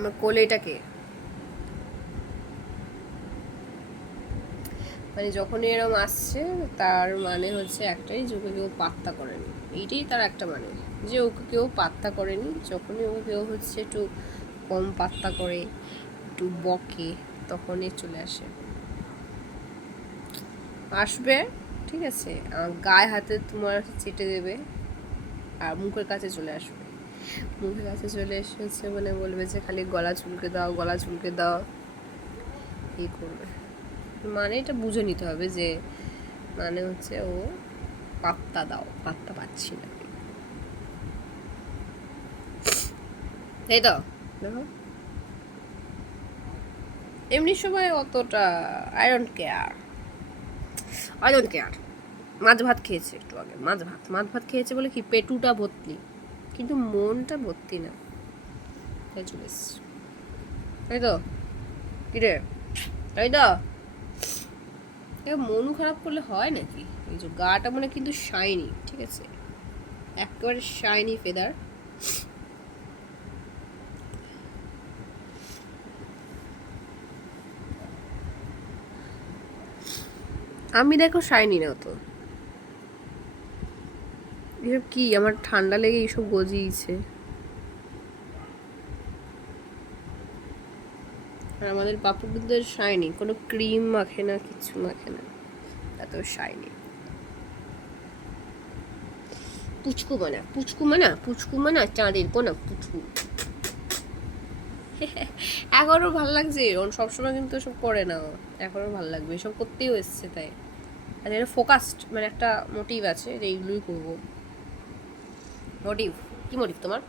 আমার কোলে এটাকে মানে যখনই এরকম আসছে তার মানে হচ্ছে একটাই, যে ওকে কেউ পাত্তা করেনি। এইটাই তার একটা মানে, যে ওকে কেউ পাত্তা করেনি। যখনই ওকে কেউ হচ্ছে একটু কম পাত্তা করে, একটু বকে, তখনই চলে আসে। আসবে, ঠিক আছে, গায়ে হাতে তোমার চেটে দেবে আর মুখের কাছে চলে আসবে। মুখের কাছে চলে এসেছে মানে বলবে যে খালি গলা চুলকে দাও, গলা চুলকে দাও, এই করবে। মানে এটা বুঝে নিতে হবে যে মানে হচ্ছে ও পাত্তা দাও, পাত্তা পাচ্ছি না, তাই তো। দেখো এমনি সময় অতটা I don't care, I don't care. মাছ ভাত খেয়েছে একটু আগে, মাছ ভাত খেয়েছে বলে কি পেটুটা ভর্তি, কিন্তু মনটা ভর্তি না, তাই চলে এসছে। তাই তো, কিরে, তাই তো। মনও খারাপ করলে হয় নাকি? এই যে গাটা মানে কিন্তু শাইনি, ঠিক আছে, একেবারে শাইনি ফেদার। আমি দেখো শাইনি না তো। এসব কি, আমার ঠান্ডা লেগে এইসব গজিয়েছে। আর আমাদের পাপু কিন্তু শাইনি, কোনো ক্রিম মাখে না, কিছু মাখে না, এত শাইনি। পুচকু মানা চাঁদের কোনা পুচকু। এখনও ভালো লাগছে, ওর সবসময় কিন্তু এসব করে না, এখনও ভালো লাগবে, এসব করতেও এসছে তাই। আর এটা ফোকাসড, মানে একটা মোটিভ আছে যে এইগুলোই করবো। মোটিভ, কি মোটিভ তোমার?